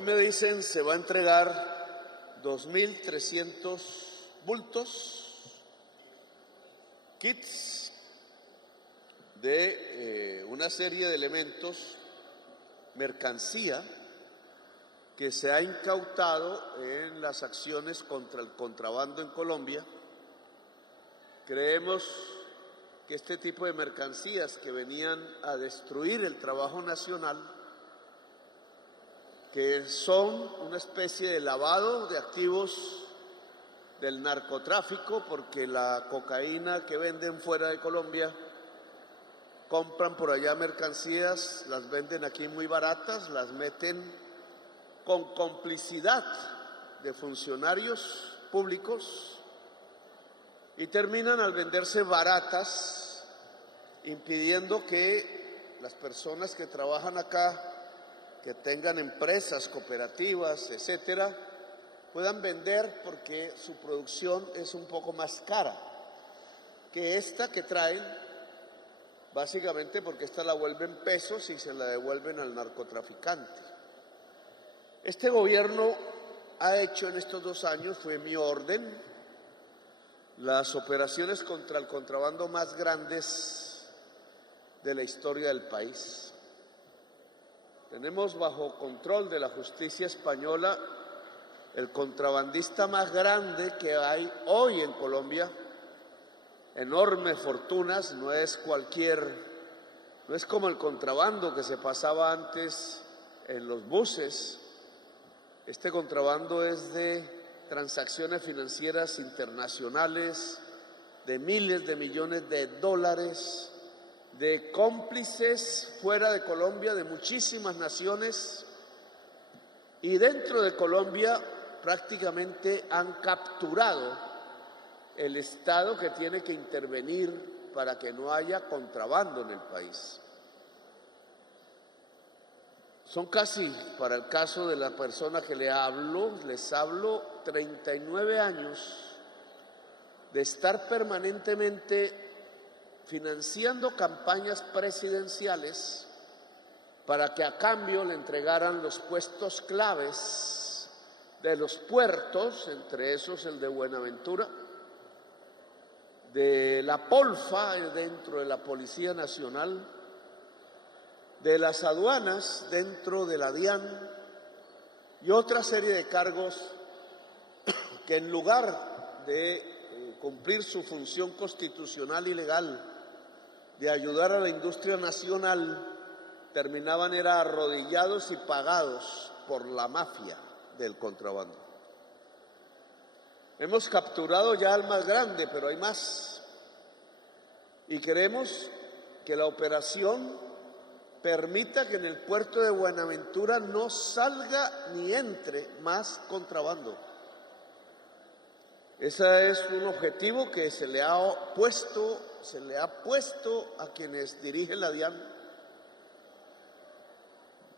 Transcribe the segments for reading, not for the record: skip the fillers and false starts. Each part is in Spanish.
Hoy me dicen se va a entregar 2.300 bultos, kits de una serie de elementos, mercancía, que se ha incautado en las acciones contra el contrabando en Colombia. Creemos que este tipo de mercancías que venían a destruir el trabajo nacional, que son una especie de lavado de activos del narcotráfico, porque la cocaína que venden fuera de Colombia, compran por allá mercancías, las venden aquí muy baratas, las meten con complicidad de funcionarios públicos y terminan al venderse baratas, impidiendo que las personas que trabajan acá, que tengan empresas, cooperativas, etcétera, puedan vender, porque su producción es un poco más cara que esta que traen, básicamente porque esta la vuelven pesos y se la devuelven al narcotraficante. Este gobierno ha hecho en estos 2 años, fue mi orden, las operaciones contra el contrabando más grandes de la historia del país. Tenemos bajo control de la justicia española el contrabandista más grande que hay hoy en Colombia, enormes fortunas, no es como el contrabando que se pasaba antes en los buses. Este contrabando es de transacciones financieras internacionales, de miles de millones de dólares, de cómplices fuera de Colombia, de muchísimas naciones, y dentro de Colombia prácticamente han capturado el Estado, que tiene que intervenir para que no haya contrabando en el país. Son casi, para el caso de la persona que les hablo, 39 años de estar permanentemente financiando campañas presidenciales para que a cambio le entregaran los puestos claves de los puertos, entre esos el de Buenaventura, de la Polfa dentro de la Policía Nacional, de las aduanas dentro de la DIAN y otra serie de cargos que, en lugar de cumplir su función constitucional y legal de ayudar a la industria nacional, terminaban arrodillados y pagados por la mafia del contrabando. Hemos capturado ya al más grande, pero hay más. Y queremos que la operación permita que en el puerto de Buenaventura no salga ni entre más contrabando. Ese es un objetivo que se le ha puesto a quienes dirigen la DIAN.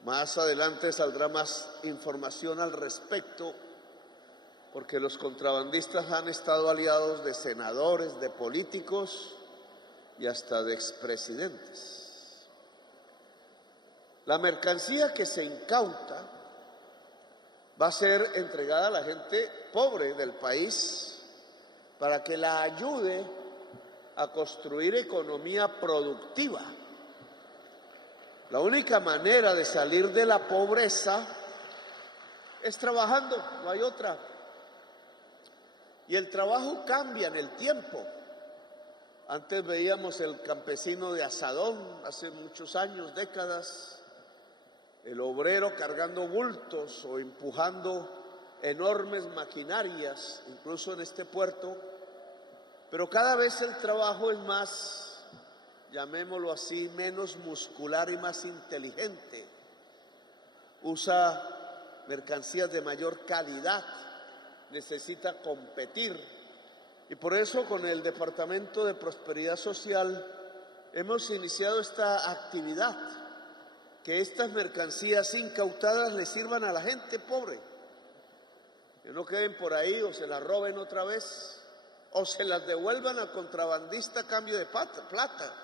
Más adelante saldrá más información al respecto, porque los contrabandistas han estado aliados de senadores, de políticos y hasta de expresidentes. La mercancía que se incauta va a ser entregada a la gente pobre del país para que la ayude a construir economía productiva. La única manera de salir de la pobreza es trabajando, no hay otra. Y el trabajo cambia en el tiempo. Antes veíamos el campesino de asadón, hace muchos años, décadas, el obrero cargando bultos o empujando enormes maquinarias, incluso en este puerto, pero cada vez el trabajo es más, llamémoslo así, menos muscular y más inteligente. Usa mercancías de mayor calidad, necesita competir. Y por eso con el Departamento de Prosperidad Social hemos iniciado esta actividad, que estas mercancías incautadas le sirvan a la gente pobre, que no queden por ahí o se las roben otra vez o se las devuelvan al contrabandista a cambio de plata,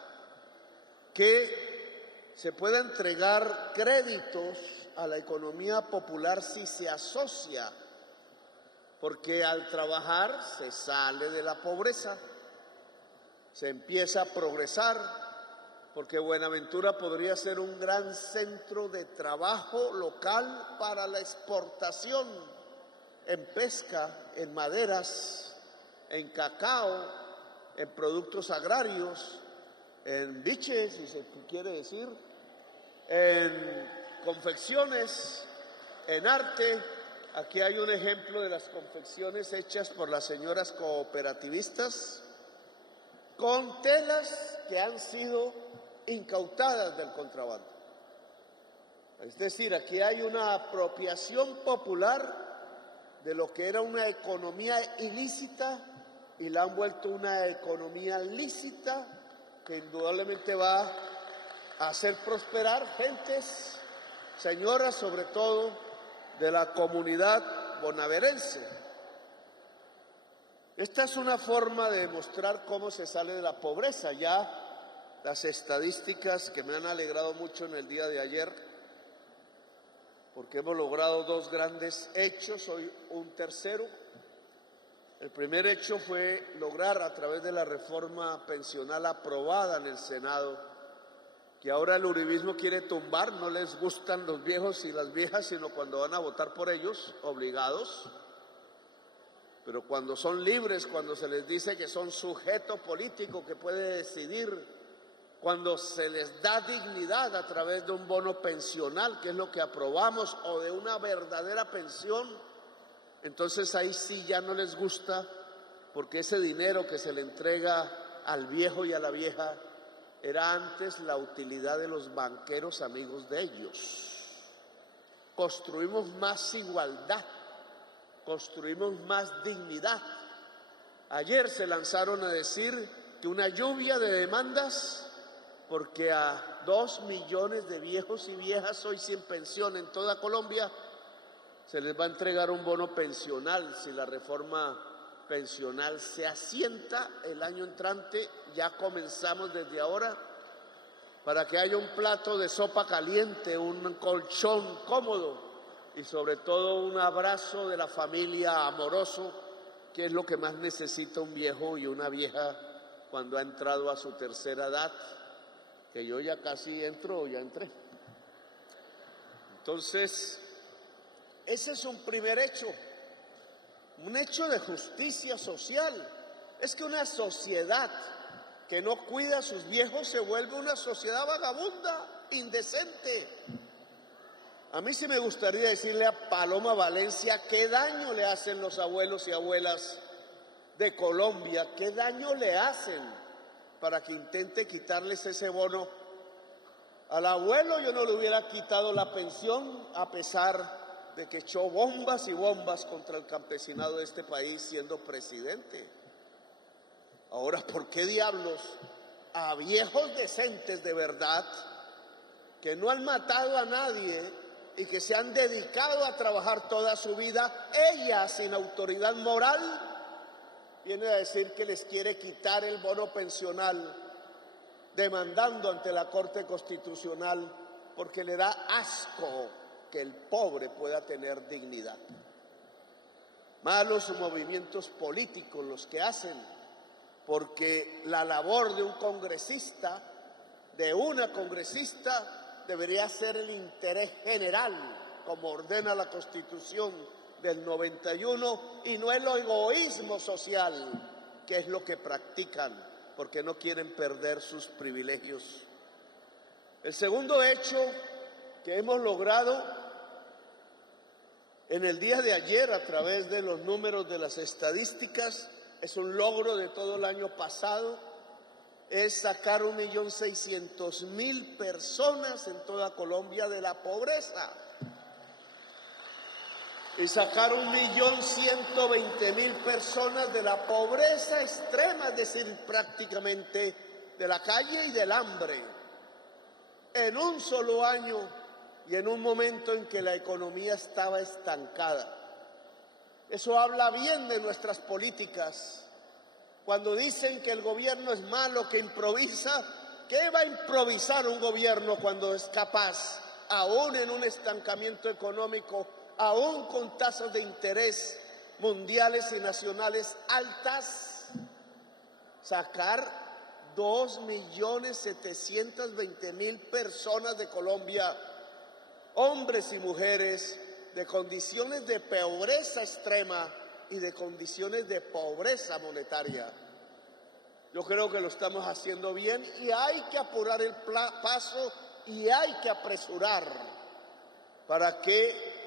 que se pueda entregar créditos a la economía popular si se asocia, porque al trabajar se sale de la pobreza, se empieza a progresar, porque Buenaventura podría ser un gran centro de trabajo local para la exportación, en pesca, en maderas, en cacao, en productos agrarios, en biches, si se quiere decir, en confecciones, en arte. Aquí hay un ejemplo de las confecciones hechas por las señoras cooperativistas con telas que han sido incautadas del contrabando. Es decir, aquí hay una apropiación popular de lo que era una economía ilícita y la han vuelto una economía lícita que indudablemente va a hacer prosperar gentes, señoras sobre todo, de la comunidad bonaerense. Esta es una forma de demostrar cómo se sale de la pobreza. Ya las estadísticas que me han alegrado mucho en el día de ayer, porque hemos logrado dos grandes hechos, hoy un tercero. El primer hecho fue lograr a través de la reforma pensional aprobada en el Senado, que ahora el uribismo quiere tumbar. No les gustan los viejos y las viejas, sino cuando van a votar por ellos, obligados. Pero cuando son libres, cuando se les dice que son sujeto político que puede decidir, cuando se les da dignidad a través de un bono pensional, que es lo que aprobamos, o de una verdadera pensión, entonces ahí sí ya no les gusta, porque ese dinero que se le entrega al viejo y a la vieja era antes la utilidad de los banqueros amigos de ellos. Construimos más igualdad, construimos más dignidad. Ayer se lanzaron a decir que una lluvia de demandas, porque a 2 millones de viejos y viejas hoy sin pensión en toda Colombia se les va a entregar un bono pensional. Si la reforma pensional se asienta el año entrante, ya comenzamos desde ahora, para que haya un plato de sopa caliente, un colchón cómodo y sobre todo un abrazo de la familia amoroso, que es lo que más necesita un viejo y una vieja cuando ha entrado a su tercera edad, que yo ya casi entro o ya entré. Entonces, ese es un primer hecho, un hecho de justicia social. Es que una sociedad que no cuida a sus viejos se vuelve una sociedad vagabunda, indecente. A mí sí me gustaría decirle a Paloma Valencia qué daño le hacen los abuelos y abuelas de Colombia, qué daño le hacen para que intente quitarles ese bono. Al abuelo yo no le hubiera quitado la pensión, a pesar de que echó bombas y bombas contra el campesinado de este país siendo presidente. Ahora, ¿por qué diablos a viejos decentes de verdad, que no han matado a nadie y que se han dedicado a trabajar toda su vida, ella sin autoridad moral, viene a decir que les quiere quitar el bono pensional, demandando ante la Corte Constitucional porque le da asco que el pobre pueda tener dignidad? Malos movimientos políticos los que hacen, porque la labor de un congresista, de una congresista, debería ser el interés general, como ordena la Constitución del 91, y no el egoísmo social, que es lo que practican, porque no quieren perder sus privilegios. El segundo hecho que hemos logrado en el día de ayer, a través de los números de las estadísticas, es un logro de todo el año pasado, es sacar 1.600.000 personas en toda Colombia de la pobreza y sacar 1.120.000 personas de la pobreza extrema, es decir, prácticamente de la calle y del hambre, en un solo año y en un momento en que la economía estaba estancada. Eso habla bien de nuestras políticas. Cuando dicen que el gobierno es malo, que improvisa, ¿Qué va a improvisar un gobierno cuando es capaz, aún en un estancamiento económico, aún con tasas de interés mundiales y nacionales altas, sacar 2.720.000 personas de Colombia, hombres y mujeres, de condiciones de pobreza extrema y de condiciones de pobreza monetaria? Yo creo que lo estamos haciendo bien y hay que apurar el paso y hay que apresurar para que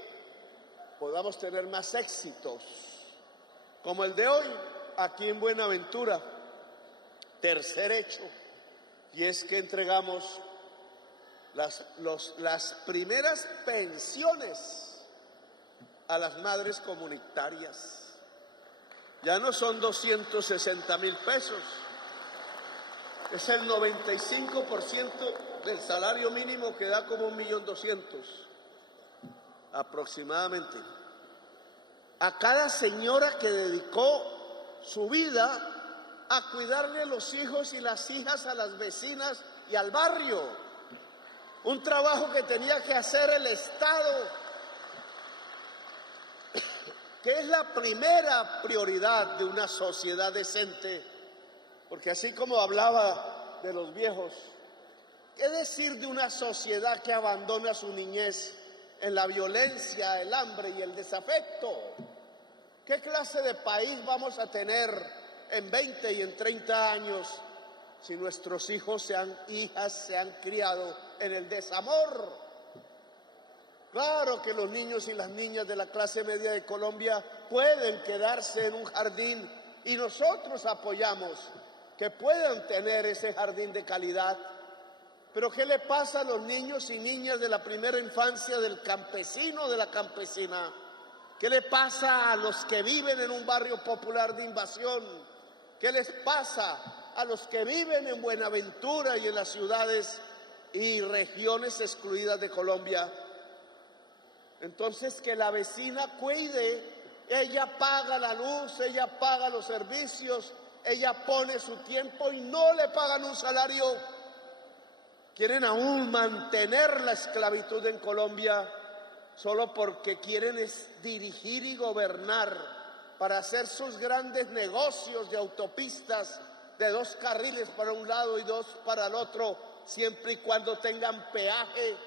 podamos tener más éxitos, como el de hoy aquí en Buenaventura. Tercer hecho, y es que entregamos las primeras pensiones a las madres comunitarias. Ya no son 260.000 pesos, es el 95% del salario mínimo, que da como 1.200.000 aproximadamente. A cada señora que dedicó su vida a cuidarle los hijos y las hijas a las vecinas y al barrio, un trabajo que tenía que hacer el Estado, que es la primera prioridad de una sociedad decente. Porque así como hablaba de los viejos, ¿qué decir de una sociedad que abandona su niñez en la violencia, el hambre y el desafecto? ¿Qué clase de país vamos a tener en 20 y en 30 años si nuestros hijos hijas se han criado en el desamor? Claro que los niños y las niñas de la clase media de Colombia pueden quedarse en un jardín y nosotros apoyamos que puedan tener ese jardín de calidad. Pero ¿qué le pasa a los niños y niñas de la primera infancia del campesino o de la campesina? ¿Qué le pasa a los que viven en un barrio popular de invasión? ¿Qué les pasa a los que viven en Buenaventura y en las ciudades y regiones excluidas de Colombia? Entonces, que la vecina cuide, ella paga la luz, ella paga los servicios, ella pone su tiempo y no le pagan un salario. Quieren aún mantener la esclavitud en Colombia solo porque quieren dirigir y gobernar para hacer sus grandes negocios de autopistas de 2 carriles para un lado y 2 para el otro, siempre y cuando tengan peaje,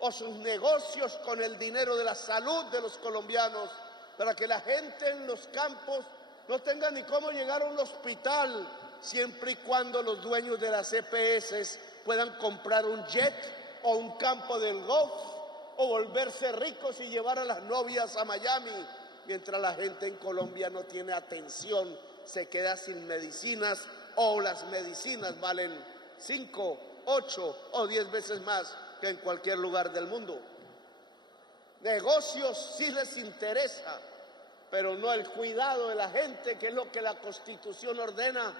o sus negocios con el dinero de la salud de los colombianos, para que la gente en los campos no tenga ni cómo llegar a un hospital, siempre y cuando los dueños de las EPS puedan comprar un jet o un campo del golf o volverse ricos y llevar a las novias a Miami, mientras la gente en Colombia no tiene atención, se queda sin medicinas, o las medicinas valen 5, 8 o 10 veces más que en cualquier lugar del mundo. Negocios sí les interesa, pero no el cuidado de la gente, que es lo que la Constitución ordena,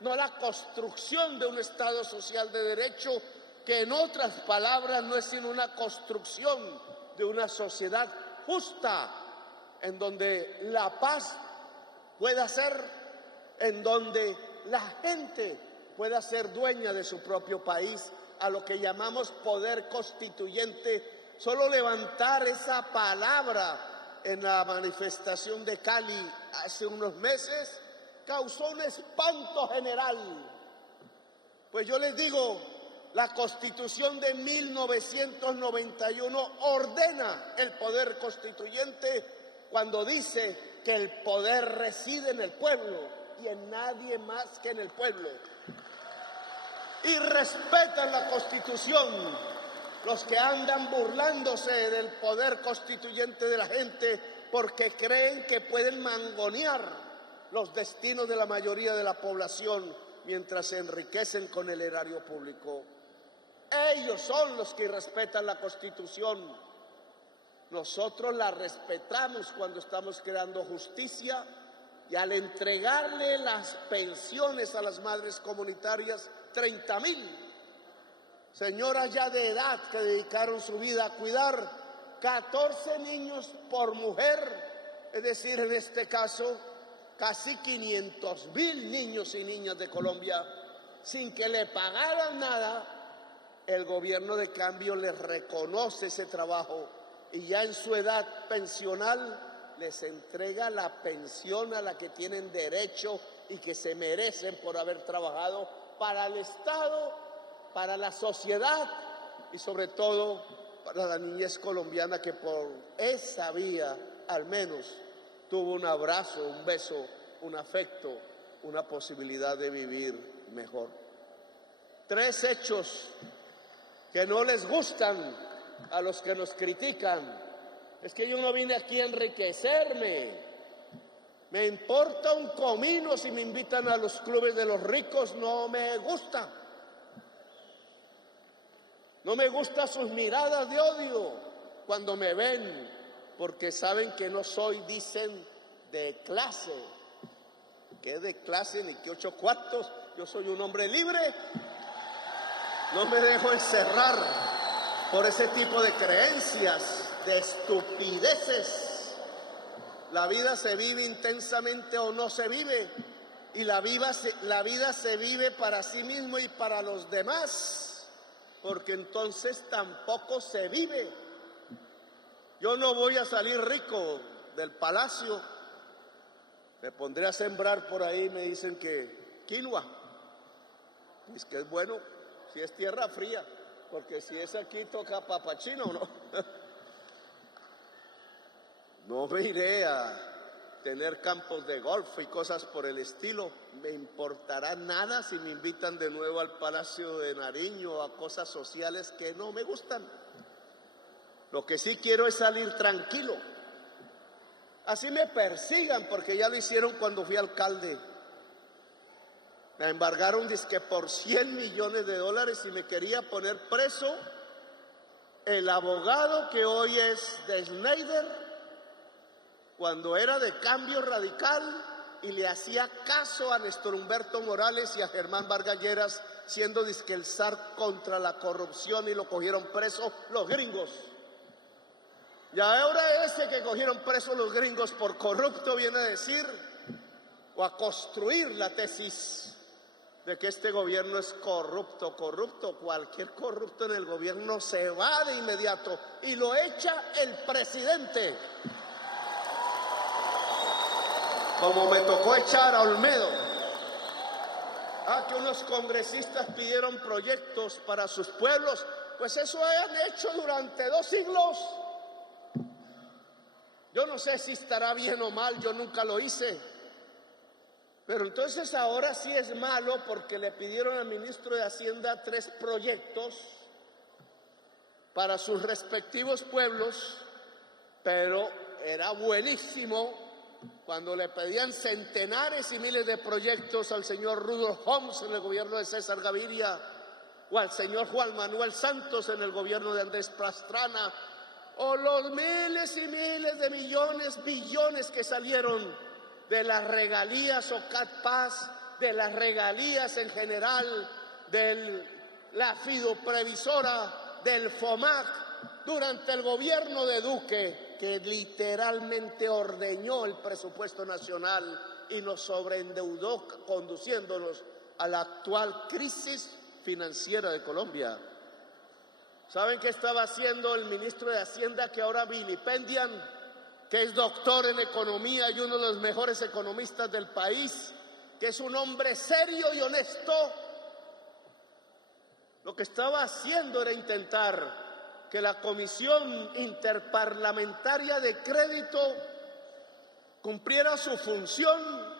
no la construcción de un Estado social de derecho, que en otras palabras no es sino una construcción de una sociedad justa, en donde la paz pueda ser, en donde la gente pueda ser dueña de su propio país, a lo que llamamos poder constituyente. Solo levantar esa palabra en la manifestación de Cali hace unos meses causó un espanto general. Pues yo les digo, la Constitución de 1991 ordena el poder constituyente cuando dice que el poder reside en el pueblo y en nadie más que en el pueblo. Y respetan la Constitución los que andan burlándose del poder constituyente de la gente porque creen que pueden mangonear los destinos de la mayoría de la población mientras se enriquecen con el erario público. Ellos son los que respetan la Constitución. Nosotros la respetamos cuando estamos creando justicia, y al entregarle las pensiones a las madres comunitarias, 30.000 señoras ya de edad que dedicaron su vida a cuidar 14 niños por mujer, es decir, en este caso, casi 500.000 niños y niñas de Colombia sin que le pagaran nada, el gobierno de cambio les reconoce ese trabajo y ya en su edad pensional les entrega la pensión a la que tienen derecho y que se merecen por haber trabajado para el Estado, para la sociedad y sobre todo para la niñez colombiana, que por esa vía al menos tuvo un abrazo, un beso, un afecto, una posibilidad de vivir mejor. 3 hechos que no les gustan a los que nos critican. Es que yo no vine aquí a enriquecerme. Me importa un comino si me invitan a los clubes de los ricos, no me gusta. No me gustan sus miradas de odio cuando me ven, porque saben que no soy, dicen, de clase. ¿Qué de clase ni qué 8 cuartos? Yo soy un hombre libre. No me dejo encerrar por ese tipo de creencias, de estupideces. La vida se vive intensamente o no se vive, y la vida se vive para sí mismo y para los demás, porque entonces tampoco se vive. Yo no voy a salir rico del palacio, me pondré a sembrar por ahí, me dicen que quinoa, y es que es bueno si es tierra fría, porque si es aquí toca papachino, ¿no? No me iré a tener campos de golf y cosas por el estilo. Me importará nada si me invitan de nuevo al Palacio de Nariño o a cosas sociales que no me gustan. Lo que sí quiero es salir tranquilo. Así me persigan, porque ya lo hicieron cuando fui alcalde. Me embargaron dizque por $100 millones y me quería poner preso el abogado que hoy es de Schneider, cuando era de Cambio Radical y le hacía caso a Néstor Humberto Morales y a Germán Vargas Lleras, siendo dizque el zar contra la corrupción, y lo cogieron preso los gringos. Y ahora ese que cogieron preso los gringos por corrupto viene a decir o a construir la tesis de que este gobierno es corrupto. Cualquier corrupto en el gobierno se va de inmediato y lo echa el presidente. Como me tocó echar a Olmedo. Que unos congresistas pidieron proyectos para sus pueblos, pues eso hayan hecho durante 2 siglos. Yo no sé si estará bien o mal, yo nunca lo hice. Pero entonces ahora sí es malo, porque le pidieron al ministro de Hacienda 3 proyectos para sus respectivos pueblos, pero era buenísimo cuando le pedían centenares y miles de proyectos al señor Rudolf Homs en el gobierno de César Gaviria, o al señor Juan Manuel Santos en el gobierno de Andrés Pastrana, o los miles y miles de millones, billones que salieron de las regalías o CAT-PAS, de las regalías en general, de la fiduprevisora, del FOMAC, durante el gobierno de Duque, que literalmente ordeñó el presupuesto nacional y nos sobreendeudó, conduciéndonos a la actual crisis financiera de Colombia. ¿Saben qué estaba haciendo el ministro de Hacienda, que ahora vilipendian, que es doctor en economía y uno de los mejores economistas del país, que es un hombre serio y honesto? Lo que estaba haciendo era intentar que la Comisión Interparlamentaria de Crédito cumpliera su función,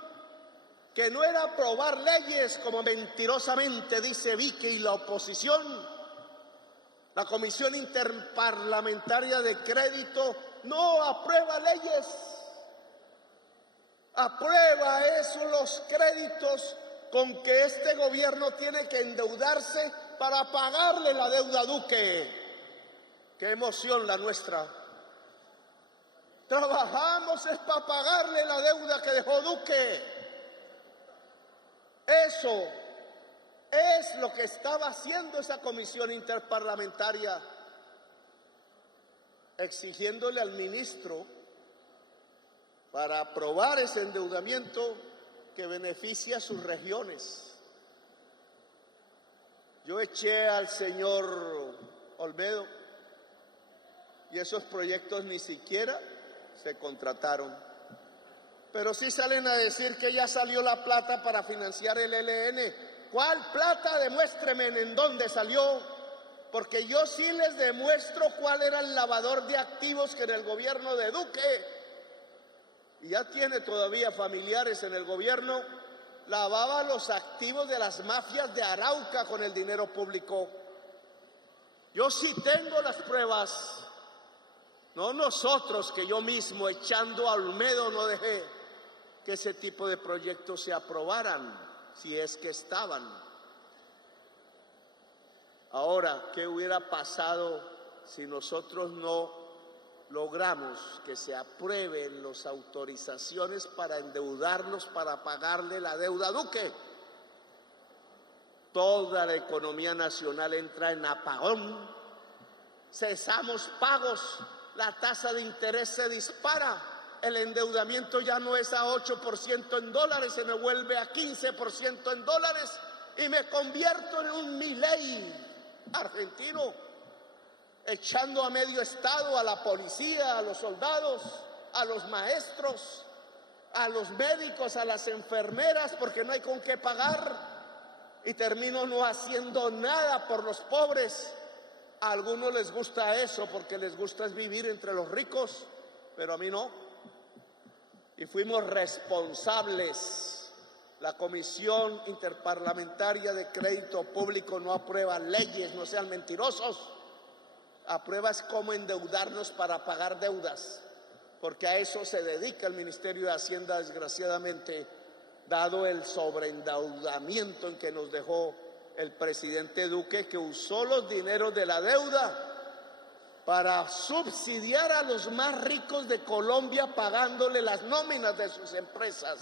que no era aprobar leyes, como mentirosamente dice Vique y la oposición. La Comisión Interparlamentaria de Crédito no aprueba leyes, aprueba los créditos con que este gobierno tiene que endeudarse para pagarle la deuda a Duque. ¡Qué emoción la nuestra! Trabajamos es para pagarle la deuda que dejó Duque. Eso es lo que estaba haciendo esa comisión interparlamentaria, exigiéndole al ministro para aprobar ese endeudamiento que beneficia a sus regiones. Yo eché al señor Olmedo y esos proyectos ni siquiera se contrataron. Pero sí salen a decir que ya salió la plata para financiar el ELN. ¿Cuál plata? Demuéstreme en dónde salió, porque yo sí les demuestro cuál era el lavador de activos que en el gobierno de Duque, y ya tiene todavía familiares en el gobierno, lavaba los activos de las mafias de Arauca con el dinero público. Yo sí tengo las pruebas. No nosotros, que yo mismo echando a Olmedo no dejé que ese tipo de proyectos se aprobaran, si es que estaban. Ahora, ¿qué hubiera pasado si nosotros no logramos que se aprueben las autorizaciones para endeudarnos, para pagarle la deuda a Duque? Toda la economía nacional entra en apagón, cesamos pagos, la tasa de interés se dispara, el endeudamiento ya no es a 8% en dólares, se me vuelve a 15% en dólares y me convierto en un Milei argentino, echando a medio estado a la policía, a los soldados, a los maestros, a los médicos, a las enfermeras, porque no hay con qué pagar, y termino no haciendo nada por los pobres. A algunos les gusta eso porque les gusta vivir entre los ricos, pero a mí no. Y fuimos responsables. La Comisión Interparlamentaria de Crédito Público no aprueba leyes, no sean mentirosos. Aprueba es cómo endeudarnos para pagar deudas, porque a eso se dedica el Ministerio de Hacienda, desgraciadamente, dado el sobreendeudamiento en que nos dejó el presidente Duque, que usó los dineros de la deuda para subsidiar a los más ricos de Colombia, pagándole las nóminas de sus empresas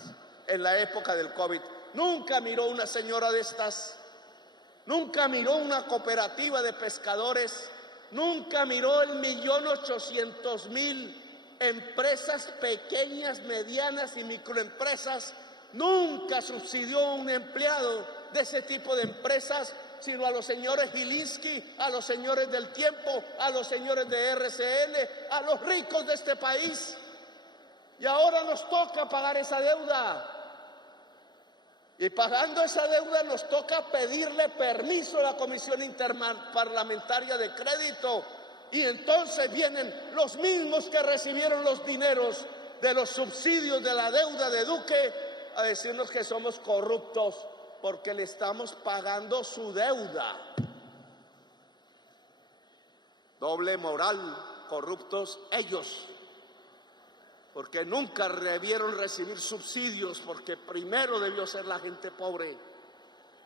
en la época del COVID. Nunca miró una señora de estas, nunca miró una cooperativa de pescadores, nunca miró el 1.800.000 empresas pequeñas, medianas y microempresas. Nunca subsidió a un empleado de ese tipo de empresas, sino a los señores Gilinski, a los señores del Tiempo, a los señores de RCN, a los ricos de este país. Y ahora nos toca pagar esa deuda. Y pagando esa deuda nos toca pedirle permiso a la Comisión Interparlamentaria de Crédito. Y entonces vienen los mismos que recibieron los dineros de los subsidios de la deuda de Duque a decirnos que somos corruptos porque le estamos pagando su deuda. Doble moral, corruptos ellos, porque nunca debieron recibir subsidios, porque primero debió ser la gente pobre.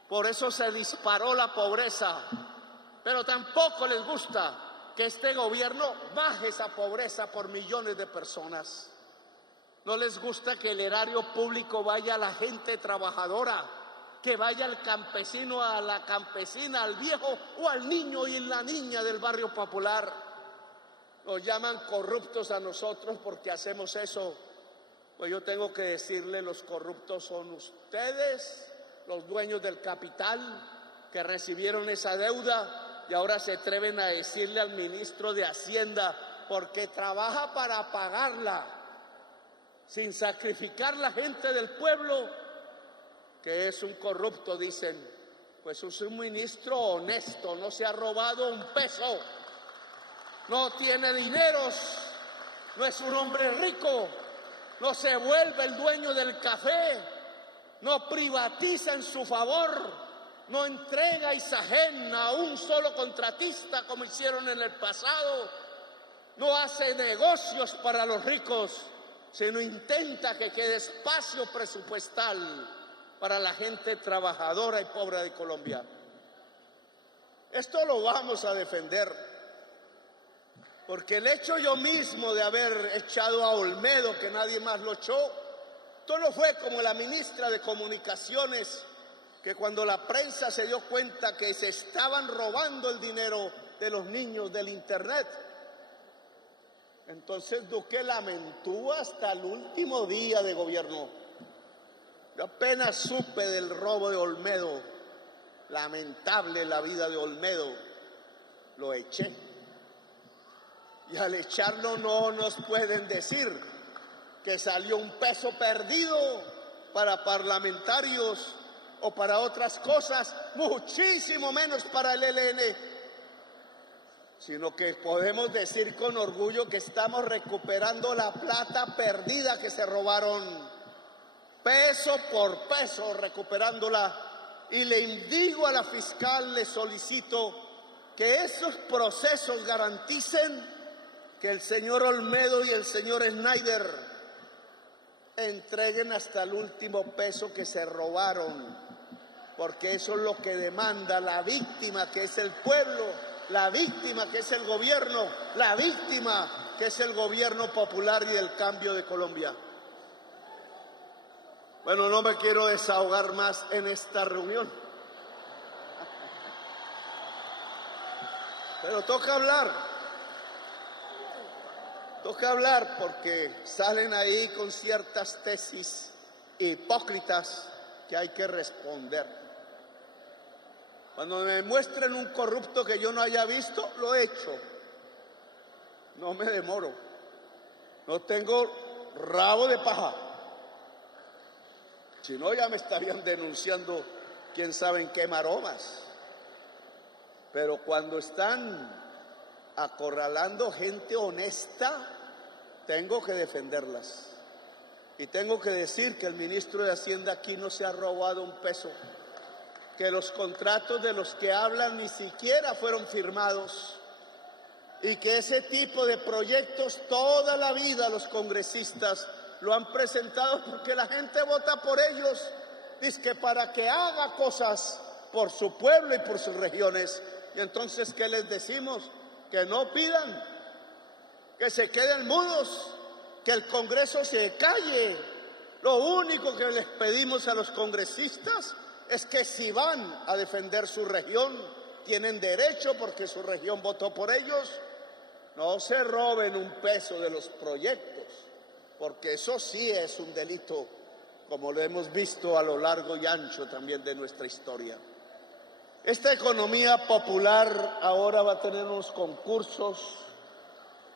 Por eso se disparó la pobreza, pero tampoco les gusta que este gobierno baje esa pobreza por millones de personas. No les gusta que el erario público vaya a la gente trabajadora, que vaya al campesino, a la campesina, al viejo o al niño y la niña del barrio popular. Nos llaman corruptos a nosotros porque hacemos eso. Pues yo tengo que decirle, los corruptos son ustedes, los dueños del capital, que recibieron esa deuda y ahora se atreven a decirle al ministro de Hacienda, porque trabaja para pagarla, sin sacrificar la gente del pueblo, que es un corrupto. Dicen, pues es un ministro honesto, no se ha robado un peso, no tiene dineros, no es un hombre rico, no se vuelve el dueño del café, no privatiza en su favor, no entrega Isagen a un solo contratista como hicieron en el pasado, no hace negocios para los ricos, sino intenta que quede espacio presupuestal para la gente trabajadora y pobre de Colombia. Esto lo vamos a defender, porque el hecho yo mismo de haber echado a Olmedo, que nadie más lo echó, esto no fue como la ministra de Comunicaciones, que cuando la prensa se dio cuenta que se estaban robando el dinero de los niños del internet, entonces Duque lamentó hasta el último día de gobierno. Yo apenas supe del robo de Olmedo lamentable la vida de Olmedo, lo eché. Y al echarlo no nos pueden decir que salió un peso perdido para parlamentarios o para otras cosas, muchísimo menos para el ELN, sino que podemos decir con orgullo que estamos recuperando la plata perdida que se robaron, peso por peso recuperándola. Y le digo a la fiscal, le solicito que esos procesos garanticen que el señor Olmedo y el señor Schneider entreguen hasta el último peso que se robaron, porque eso es lo que demanda la víctima, que es el pueblo, la víctima, que es el gobierno, la víctima, que es el gobierno popular y el cambio de Colombia. Bueno, no me quiero desahogar más en esta reunión, pero toca hablar porque salen ahí con ciertas tesis hipócritas que hay que responder. Cuando me muestren un corrupto que yo no haya visto, lo echo. No me demoro. No tengo rabo de paja. Si no, ya me estarían denunciando quién sabe en qué maromas. Pero cuando están acorralando gente honesta, tengo que defenderlas. Y tengo que decir que el ministro de Hacienda aquí no se ha robado un peso, que los contratos de los que hablan ni siquiera fueron firmados, y que ese tipo de proyectos toda la vida los congresistas lo han presentado porque la gente vota por ellos, dice que para que haga cosas por su pueblo y por sus regiones. Y entonces, ¿qué les decimos? Que no pidan, que se queden mudos, que el Congreso se calle. Lo único que les pedimos a los congresistas es que si van a defender su región, tienen derecho porque su región votó por ellos. No se roben un peso de los proyectos, porque eso sí es un delito, como lo hemos visto a lo largo y ancho también de nuestra historia. Esta economía popular ahora va a tener unos concursos,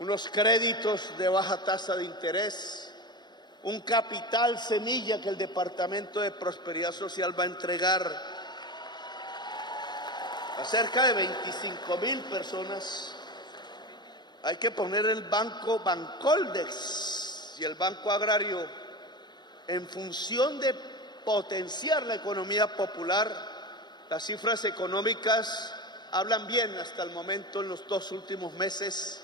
unos créditos de baja tasa de interés, un capital semilla que el Departamento de Prosperidad Social va a entregar a cerca de 25,000 personas. Hay que poner el banco Bancoldex y el Banco Agrario en función de potenciar la economía popular. Las cifras económicas hablan bien hasta el momento en los 2 últimos meses.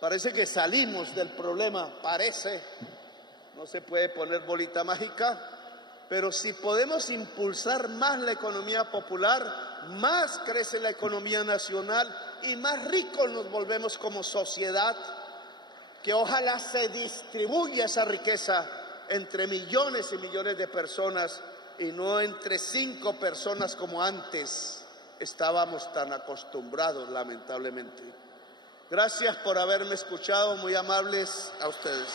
Parece que salimos del problema, parece. No se puede poner bolita mágica, pero si podemos impulsar más la economía popular, más crece la economía nacional y más ricos nos volvemos como sociedad, que ojalá se distribuya esa riqueza entre millones y millones de personas y no entre 5 personas como antes estábamos tan acostumbrados, lamentablemente. Gracias por haberme escuchado, muy amables a ustedes.